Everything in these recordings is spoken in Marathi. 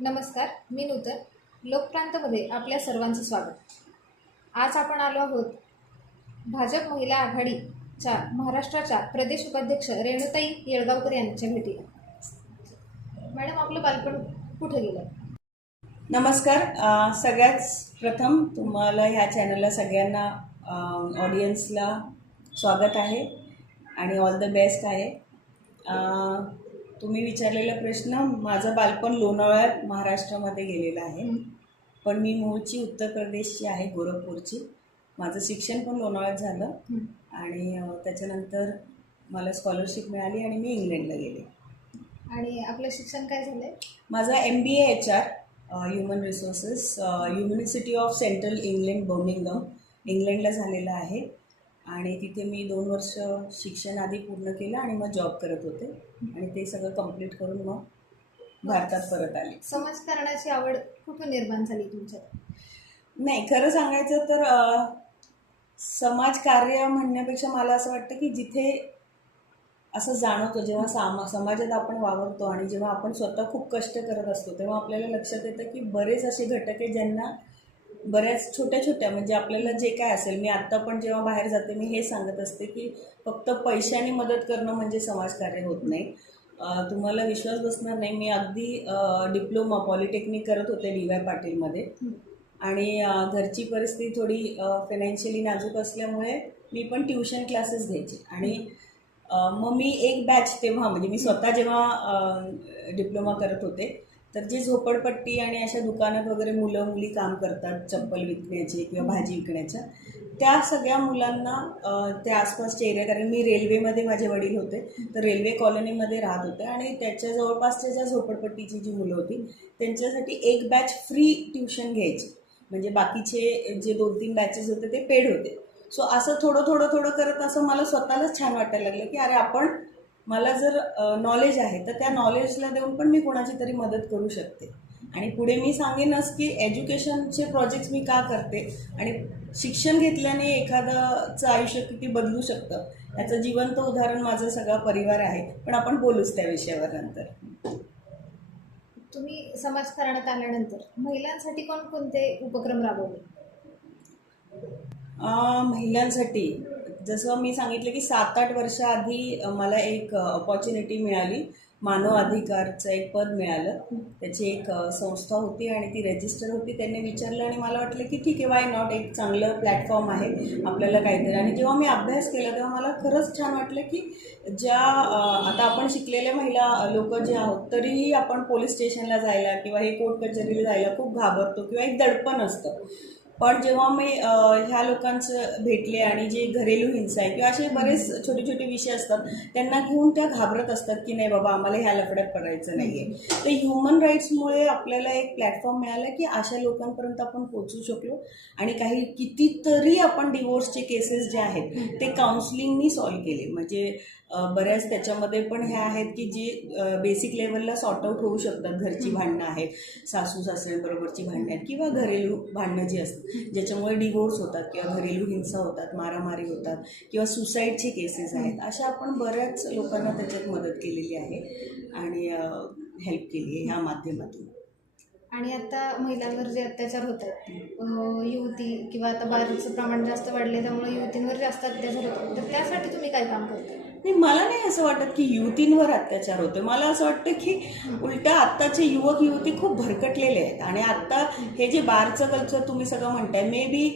नमस्कार मी नूतन. लोकप्रांतमध्ये आपल्या सर्वांचं स्वागत. आज आपण आलो आहोत भाजप महिला आघाडीच्या महाराष्ट्राच्या प्रदेश उपाध्यक्ष रेणुताई येळगावकर यांच्या भेटीला. मॅडम आपलं बालपण कुठे गेलं? नमस्कार. सगळ्याच सगळ्यात प्रथम तुम्हाला ह्या चॅनलला सगळ्यांना ऑडियन्सला स्वागत आहे आणि ऑल द बेस्ट आहे. तुम्ही विचारलेला प्रश्न माझं बालपण लोणावळ्यात महाराष्ट्रामध्ये गेलेलं आहे. पण मी मूळची उत्तर प्रदेशची आहे गोरखपूरची माझं शिक्षण पण लोणावळ्यात झालं. आणि त्याच्यानंतर मला स्कॉलरशिप मिळाली आणि मी इंग्लंडला गेले. आणि आपलं शिक्षण काय झालं आहे माझा M B H R human resources university of central England Birmingham इंग्लंडला झालेलं आहे. आणि तिथे मी दोन वर्ष शिक्षण आधी पूर्ण केलं आणि मग जॉब करत होते. आणि ते सगळं कंप्लीट करून मग भारतात परत आले. समाजकारणाची आवड कुठून निर्माण झाली तुमच्यात नाही खरं सांगायचं तर समाजकार्य म्हणण्यापेक्षा मला असं वाटतं की जिथे असं जाणवतं जेव्हा सामा समाजात आपण वावरतो आणि जेव्हा आपण स्वतः खूप कष्ट करत असतो तेव्हा आपल्याला लक्षात येतं की बरेच असे घटक आहेत ज्यांना बऱ्याच छोट्या छोट्या म्हणजे आपल्याला जे काय असेल मी आत्ता पण जेव्हा बाहेर जाते मी हे सांगत असते की फक्त पैशाने मदत करणं म्हणजे समाजकार्य होत नाही. तुम्हाला विश्वास बसणार नाही. मी अगदी डिप्लोमा पॉलिटेक्निक करत होते डी वाय पाटीलमध्ये. आणि घरची परिस्थिती थोडी फायनान्शियली नाजूक असल्यामुळे मी पण ट्युशन क्लासेस घ्यायचे. आणि मग मी एक बॅच तेव्हा म्हणजे मी स्वतः जेव्हा डिप्लोमा करत होते तर जी झोपडपट्टी आणि अशा दुकानात वगैरे मुलं मुली काम करतात चप्पल विकण्याचे किंवा भाजी विकण्याच्या त्या सगळ्या मुलांना त्या आसपासच्या एरिया कारण मी रेल्वेमध्ये माझे वडील होते तर रेल्वे कॉलनीमध्ये राहत होते आणि त्याच्या जवळपासच्या ज्या झोपडपट्टीची जी मुलं होती त्यांच्यासाठी एक बॅच फ्री ट्युशन घ्यायची. म्हणजे बाकीचे जे दोन तीन बॅचेस होते ते पेड होते. सो असं थोडं थोडं थोडं करत असं मला स्वतःलाच छान वाटायला लागलं की अरे आपण मला जर नॉलेज आहे तर त्या नॉलेजला देऊन पण मी कोणाची तरी मदत करू शकते. आणि पुढे मी सांगेनच की एज्युकेशनचे प्रोजेक्ट्स मी का करते आणि शिक्षण घेतल्याने एखादाचं आयुष्य किती बदलू शकतं याचं जिवंत उदाहरण माझा सगळा परिवार आहे. पण आपण बोलूच त्या विषयावर नंतर. तुम्ही समाजकारणात आल्यानंतर महिलांसाठी कोणकोणते उपक्रम राबवले? महिलांसाठी जसं मी सांगितलं की सात आठ वर्षाआधी मला एक अपॉर्च्युनिटी मिळाली. मानव अधिकारचं एक पद मिळालं. त्याची एक संस्था होती आणि ती रजिस्टर होती. त्यांनी विचारलं आणि मला वाटलं की ठीक आहे वाय नॉट एक चांगलं प्लॅटफॉर्म आहे आपल्याला काहीतरी. आणि जेव्हा मी अभ्यास केला तेव्हा मला खरंच छान वाटलं की ज्या आता आपण शिकलेल्या महिला लोक जे आहोत तरीही आपण पोलीस स्टेशनला जायला किंवा हे कोर्ट कचेरीला जायला खूप घाबरतो किंवा एक दडपण असतं. पण जेव्हा मी ह्या लोकांचं भेटले आणि जे घरेलू हिंसा आहे किंवा असे बरेच छोटे छोटे विषय असतात त्यांना घेऊन त्या घाबरत असतात की नाही बाबा आम्हाला ह्या लफड्यात पडायचं नाही आहे तर ह्युमन राईट्समुळे आपल्याला एक प्लॅटफॉर्म मिळाला की अशा लोकांपर्यंत आपण पोचू शकलो आणि काही कितीतरी आपण डिवोर्सचे केसेस जे आहेत ते काउन्सिलिंगनी सॉल्व्ह केले. म्हणजे बऱ्याच त्याच्यामध्ये पण हे आहेत की जी बेसिक लेवलला सॉर्ट आऊट होऊ शकतात. घरची भांडणं आहेत सासू सासऱ्यांबरोबरची भांडणं आहेत किंवा घरेलू भांडणं जी असतात. ज्याच्यामुळे डिवोर्स होतात किंवा घरेलू हिंसा होतात मारामारी होतात किंवा सुसाईडचे केसेस आहेत अशा आपण बऱ्याच लोकांना त्याच्यात मदत केलेली आहे आणि हेल्प केली आहे ह्या माध्यमातून. आणि आता महिलांवर जे अत्याचार होत आहेत युवती किंवा आता बाहेरचं प्रमाण जास्त वाढले त्यामुळे युवतींवर जास्त अत्याचार होतात. तर त्यासाठी तुम्ही काय काम करता? नाही मला नाही असं वाटत की युवतींवर अत्याचार होते मला असं वाटतं की उलट आत्ताचे युवक युवती खूप भरकटलेले आहेत. आणि आत्ता हे जे बारचं कल्चर तुम्ही सगळं म्हणताय मे बी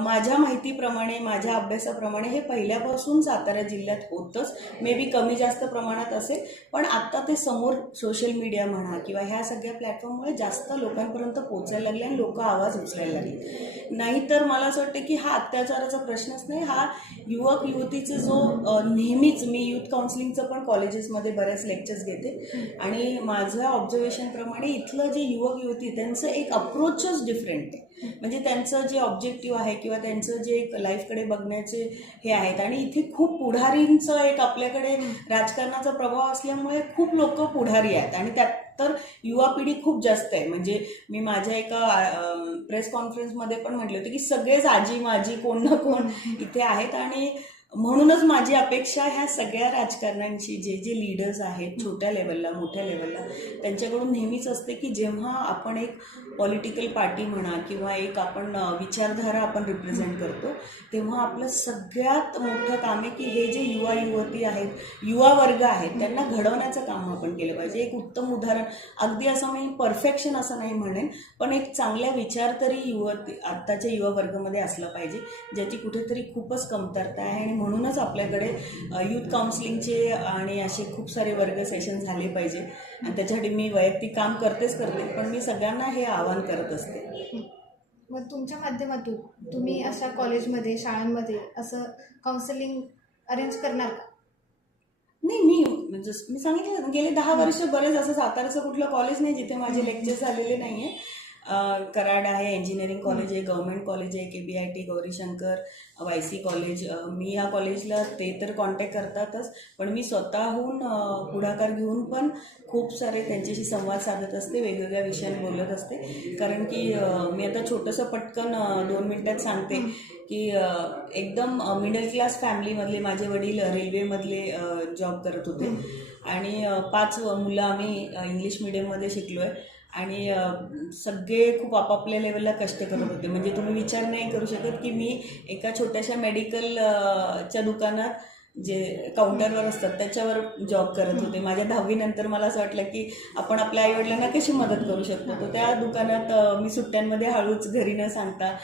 माझ्या माहितीप्रमाणे माझ्या अभ्यासाप्रमाणे हे पहिल्यापासून सातारा जिल्ह्यात होतंच. मे बी कमी जास्त प्रमाणात असेल पण आत्ता ते समोर सोशल मीडिया म्हणा किंवा ह्या सगळ्या प्लॅटफॉर्ममुळे जास्त लोकांपर्यंत पोचायला लागले आणि लोक आवाज उचलायला लागले. नाहीतर मला असं वाटतं की हा अत्याचाराचा प्रश्नच नाही हा युवक युवतीचा जो नेहमीच मी युथ काउन्सिलिंगचं पण कॉलेजेसमध्ये बऱ्याच लेक्चर्स घेते. आणि माझ्या ऑब्झर्वेशनप्रमाणे इथलं जे युवक युवती त्यांचं एक अप्रोचच डिफरंट आहे. म्हणजे त्यांचं जे ऑब्जेक्टिव्ह आहे किंवा त्यांचं जे एक लाईफकडे बघण्याचे हे आहेत. आणि इथे खूप पुढारींचं एक आपल्याकडे राजकारणाचा प्रभाव असल्यामुळे खूप लोक पुढारी आहेत. आणि त्यात तर युवा पिढी खूप जास्त आहे. म्हणजे मी माझ्या एका प्रेस कॉन्फरन्समध्ये पण म्हटले होते की सगळेच आजी माझी कोण ना कोण इथे आहेत. आणि म्हणूनच माझी अपेक्षा ह्या सगळ्या राजकारण्यांची जे जे लीडर्स आहेत छोट्या लेवलला मोठ्या लेवलला त्यांच्याकडून नेहमीच असते की जेव्हा आपण एक पॉलिटिकल पार्टी म्हणा किंवा एक आपण विचारधारा आपण रिप्रेझेंट करतो तेव्हा आपलं सगळ्यात मोठं काम आहे की हे जे युवा युवती आहेत युवा वर्ग आहेत त्यांना घडवण्याचं काम आपण केलं पाहिजे. एक उत्तम उदाहरण अगदी असं मी परफेक्शन असं नाही म्हणेन पण एक चांगल्या विचार तरी युवती आत्ताच्या युवा वर्गामध्ये असलं पाहिजे ज्याची कुठेतरी खूपच कमतरता आहे आणि म्हणूनच आपल्याकडे युथ काउन्सिलिंगचे आणि असे खूप सारे वर्ग सेशन झाले पाहिजे. आणि त्याच्यासाठी मी वैयक्तिक काम करतेच करते पण मी सगळ्यांना हे आवाहन करत असते. मग तुमच्या माध्यमातून तुम्ही अशा कॉलेजमध्ये शाळांमध्ये असं काउन्सिलिंग अरेंज करणार नाही मी म्हणजे मी सांगितलं गेले दहा वर्ष बरेच असं साताऱ्याचं कुठलं कॉलेज नाही जिथे माझे लेक्चर्स झालेले नाही आहे कराड आहे इंजिनिअरिंग कॉलेज आहे गव्हर्नमेंट कॉलेज आहे K B I T Gaurishankar Y C college मी या कॉलेजला ते तर कॉन्टॅक्ट करतातच पण मी स्वतःहून पुढाकार घेऊन पण खूप सारे त्यांच्याशी संवाद साधत असते वेगवेगळ्या विषयांवर बोलत असते. कारण की मी आता छोटंसं पटकन दोन मिनिटात सांगते की एकदम मिडल क्लास फॅमिलीमधले माझे वडील रेल्वेमधले जॉब करत होते. आणि पाच मुलं आम्ही इंग्लिश मिडियममध्ये शिकलो आहे आणि सगळे खूप आपापल्या लेवलला कष्ट करत होते. म्हणजे तुम्ही विचार नाही करू शकत की मी एका छोट्याशा मेडिकल च्या दुकानात जे काउंटरवर असतात त्याच्यावर जॉब करत होते. माझ्या दहावीनंतर मला असं वाटलं की आपण आपल्या आईवडिलांना कशी मदत करू शकतो? तर त्या दुकानात मी सुट्ट्यांमध्ये हळूच घरी न सांगता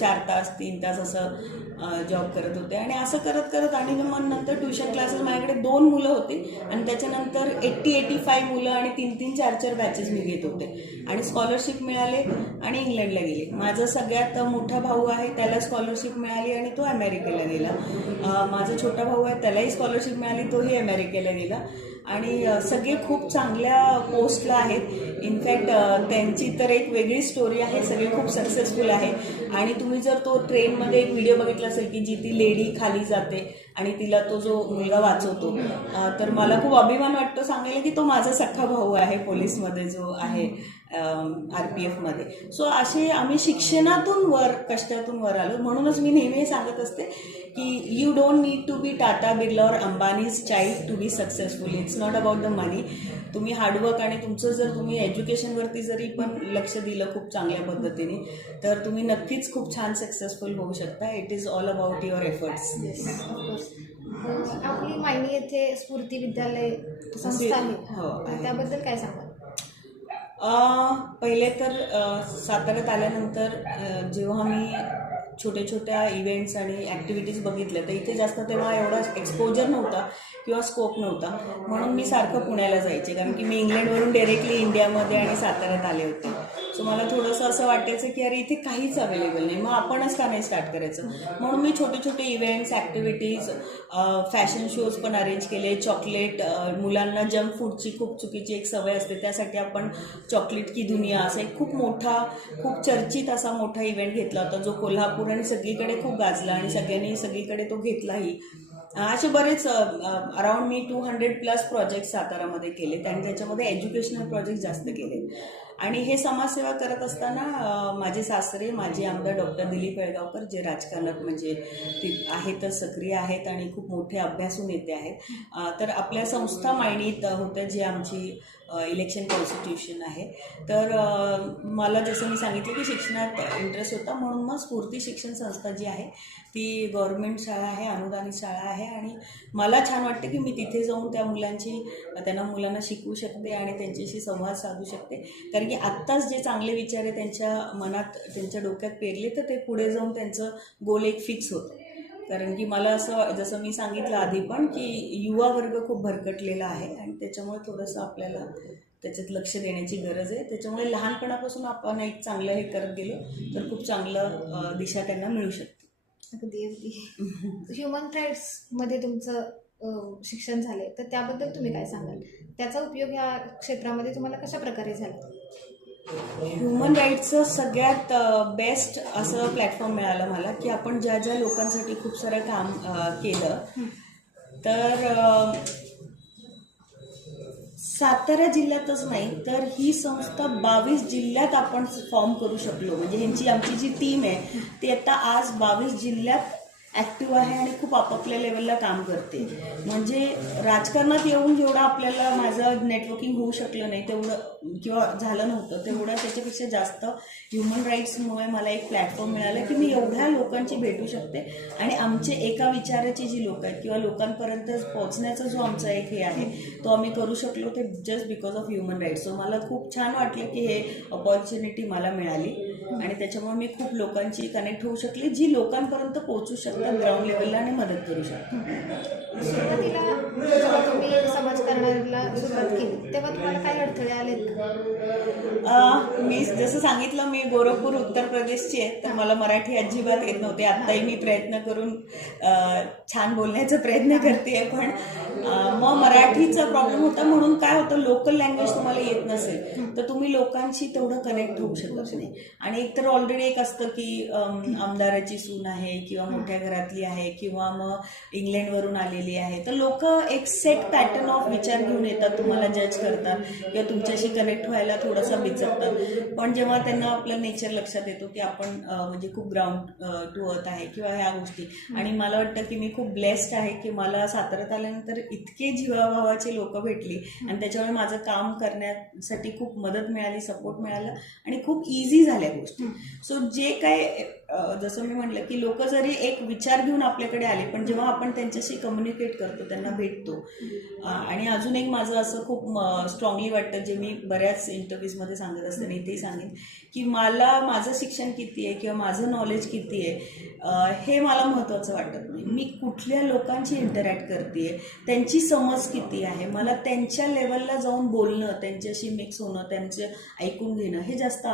चार तास तीन तास असं जॉब करत होते. आणि असं करत करत आणि मग नंतर ट्युशन क्लासेस माझ्याकडे दोन मुलं होती. आणि त्याच्यानंतर एट्टी एटी फाय मुलं आणि तीन तीन चार चार बॅचेस मी घेत होते. आणि स्कॉलरशिप मिळाले आणि इंग्लंडला गेले. माझा सगळ्यात मोठा भाऊ आहे त्याला स्कॉलरशिप मिळाली आणि तो अमेरिकेला गेला. माझा छोटा भाऊ आहे त्यालाही स्कॉलरशिप मिळाली तोही अमेरिकेला गेला. आणि सगळे खूप चांगल्या पोस्टला आहेत. इनफॅक्ट त्यांची तर एक वेगळी स्टोरी आहे सगळे खूप सक्सेसफुल आहे. आणि तुम्ही जर तो ट्रेनमध्ये एक व्हिडिओ बघितला असेल की जी ती लेडी खाली जाते आणि तिला तो जो मुलगा वाचवतो तर मला खूप अभिमान वाटतो सांगायला की तो माझा सख्खा भाऊ आहे पोलीसमध्ये जो आहे. आर पी एफमध्ये सो असे आम्ही शिक्षणातून वर कष्टातून वर आलो. म्हणूनच मी नेहमी सांगत असते की you don't need to be Tata Birla और Ambanis child to be successful it's not about the money तुम्ही हार्डवर्क आणि तुमचं जर तुम्ही एज्युकेशनवरती जरी पण लक्ष दिलं खूप चांगल्या पद्धतीने तर तुम्ही नक्कीच खूप छान सक्सेसफुल होऊ शकता. It is all about your efforts आपली मायनी येथे स्फूर्ती विद्यालय संस्था आहे. हो. त्याबद्दल काय सांगाल? अ, पहिले तर साताऱ्यात आल्यानंतर जेव्हा मी छोट्या छोट्या इव्हेंट्स आणि ॲक्टिव्हिटीज बघितल्या तर इथे जास्त तेव्हा एवढा एक्सपोजर नव्हता किंवा स्कोप नव्हता. म्हणून मी सारखं पुण्याला जायचे कारण की मी इंग्लंडवरून डायरेक्टली इंडियामध्ये आणि साताऱ्यात आले होते. सो मला थोडंसं असं वाटायचं की अरे इथे काहीच अवेलेबल नाही. मग आपणच का नाही स्टार्ट करायचं? म्हणून मी छोटे छोटे इव्हेंट्स ॲक्टिव्हिटीज फॅशन शोज पण अरेंज केले. चॉकलेट मुलांना जंक फूडची खूप चुकीची एक सवय असते. त्यासाठी आपण चॉकलेट की दुनिया असा एक खूप मोठा खूप चर्चित असा मोठा इव्हेंट घेतला होता जो कोल्हापूर आणि सगळीकडे खूप गाजला आणि सगळ्यांनी सगळीकडे तो घेतलाही. असे बरेच अराउंड मी टू हंड्रेड प्लस प्रोजेक्ट सातारामध्ये केलेत आणि त्याच्यामध्ये एज्युकेशनल प्रोजेक्ट जास्त केले आणि हे समाजसेवा करत असताना माझे सासरे माझे आमदार डॉक्टर दिलीप येळगावकर जे राजकारणात म्हणजे ते आहेतच सक्रिय आहेत आणि खूप मोठे अभ्यासू नेते आहेत. तर आपल्या संस्था मायणीत होत्या जी आमची इलेक्शन कॉन्स्टिट्यूशन आहे. तर मला जसं मी सांगितलं की शिक्षणात इंटरेस्ट होता म्हणून मग स्फूर्ती शिक्षण संस्था जी आहे ती गव्हर्मेंट शाळा आहे अनुदानित शाळा आहे आणि मला छान वाटते की मी तिथे जाऊन त्या मुलांची त्यांना मुलांना शिकवू शकते आणि त्यांच्याशी संवाद साधू शकते. कारण की आत्ताच जे चांगले विचार आहे त्यांच्या मनात त्यांच्या डोक्यात पेरले तर ते पुढे जाऊन त्यांचं गोल एक फिक्स होतं. कारण की मला असं जसं मी सांगितलं आधी पण की युवा वर्ग खूप भरकटलेला आहे आणि त्याच्यामुळे थोडंसं आपल्याला त्याच्यात लक्ष देण्याची गरज आहे. त्याच्यामुळे लहानपणापासून आपण एक चांगलं हे करत गेलो तर खूप चांगलं दिशा त्यांना मिळू शकते. अगदी अगदी. ह्युमन राईट्समध्ये तुमचं शिक्षण शिक्षण झाले तर त्याबद्दल तुम्ही काय सांगाल? त्याचा उपयोग या क्षेत्रामध्ये तुम्हाला कशा प्रकारे झाला? ह्युमन राईटचं सगळ्यात बेस्ट असं प्लॅटफॉर्म मिळालं मला की आपण ज्या ज्या लोकांसाठी खूप सारं काम केलं. तर सातारा जिल्ह्यातच नाही तर ही संस्था बावीस जिल्ह्यात आपण फॉर्म करू शकलो. म्हणजे ह्यांची आमची जी टीम आहे ती आता आज बावीस जिल्ह्यात ॲक्टिव्ह आहे आणि खूप आपापल्या लेवलला काम करते. म्हणजे राजकारणात येऊन जेवढं आपल्याला माझं नेटवर्किंग होऊ शकलं नाही तेवढं किंवा झालं नव्हतं तेवढं त्याच्यापेक्षा जास्त ह्युमन राईट्समुळे मला एक प्लॅटफॉर्म मिळाला की मी एवढ्या लोकांची भेटू शकते. आणि आमचे एका विचाराची जी लोक आहेत किंवा लोकांपर्यंत पोहोचण्याचा जो आमचा एक हे आहे तो आम्ही करू शकलो ते just because of human rights so मला खूप छान वाटलं की हे अपॉर्च्युनिटी मला मिळाली. आणि त्याच्यामुळे मी खूप लोकांची कनेक्ट होऊ शकले जी लोकांपर्यंत पोहोचू शकतात ग्राउंड लेवलला आणि मदत करू शकतात. सुरुवातीला जेव्हा तुम्ही समाजकारणाला सुरुवात केली तेव्हा तुम्हाला काय अडथळे आलेत? मी जसं सांगितलं मी गोरखपूर उत्तर प्रदेशची आहे तर मला मराठी अजिबात येत नव्हते. आत्ताही मी प्रयत्न करून छान बोलण्याचा प्रयत्न करते पण मग मराठीचा प्रॉब्लेम होता म्हणून काय होतं लोकल लँग्वेज तुम्हाला येत नसेल तर तुम्ही लोकांशी तेवढं कनेक्ट होऊ शकत नाही. आणि एक तर ऑलरेडी एक असतं की आमदाराची सून आहे किंवा मोठ्या घरातली आहे किंवा मग इंग्लंडवरून आलेली आहे तर लोक एक सेट पॅटर्न ऑफ विचार घेऊन येतात तुम्हाला जज करतात किंवा तुमच्याशी कनेक्ट व्हायला थोडासा बिचकतात पण जेव्हा त्यांना आपलं नेचर लक्षात येतो की आपण म्हणजे खूप ग्राउंड टू अर्थ आहे किंवा ह्या गोष्टी. आणि मला वाटतं की मी खूप ब्लेस्ड आहे की मला साताऱ्यात आल्यानंतर इतके जीवाभावाचे लोक भेटली. आणि त्याच्यामुळे माझं काम करण्यासाठी खूप मदत मिळाली सपोर्ट मिळाला आणि खूप इझी झाल्या गोष्टी. सो जे काय जसं मी म्हटलं की लोक जरी एक विचार घेऊन आपल्याकडे आले पण जेव्हा आपण त्यांच्याशी कम्युनिकेट करतो त्यांना भेटतो. आणि अजून एक माझं असं खूप स्ट्रॉंगली वाटतं जे मी बऱ्याच इंटरव्ह्यूजमध्ये सांगत असते आणि इथेही सांगेन की मला माझं शिक्षण किती आहे किंवा माझं नॉलेज किती आहे हे मला महत्त्वाचं वाटत नाही. मी कुठल्या लोकांशी इंटरॅक्ट करते त्यांची समज किती आहे मला त्यांच्या लेवलला जाऊन बोलणं त्यांच्याशी मिक्स होणं त्यांचं ऐकून घेणं हे जास्त